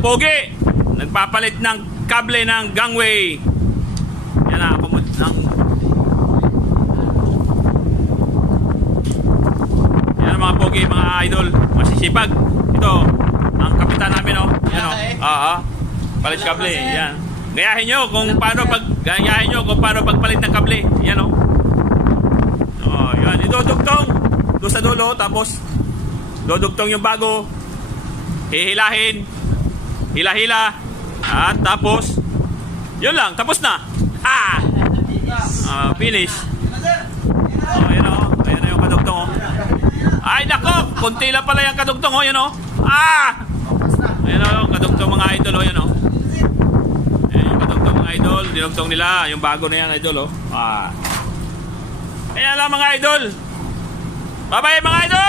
pogi, nagpapalit ng kable ng gangway. Yan na, yan ang mga pogi, mga idol, masisipag. Ito, ang kapitan namin, oh. Yan, oh. Palit kable, yan. Gayahin nyo kung paano pagpalit ng kable. Yan, oh. Oh, yan, idudugtong doon sa dulo, tapos dudugtong yung bago, hihilahin, hila-hila, at tapos yun lang, tapos na. Finish. Ayan o, ayan na yung kadugtong o. Ay nako, kunti lang pala yung kadugtong o. Yan o. Ayan o, kadugtong mga idol o. Yan o. Ayan yung kadugtong mga idol. Dinugtong nila, yung bago na yan idol o. Ayan lang mga idol. Bye bye mga idol.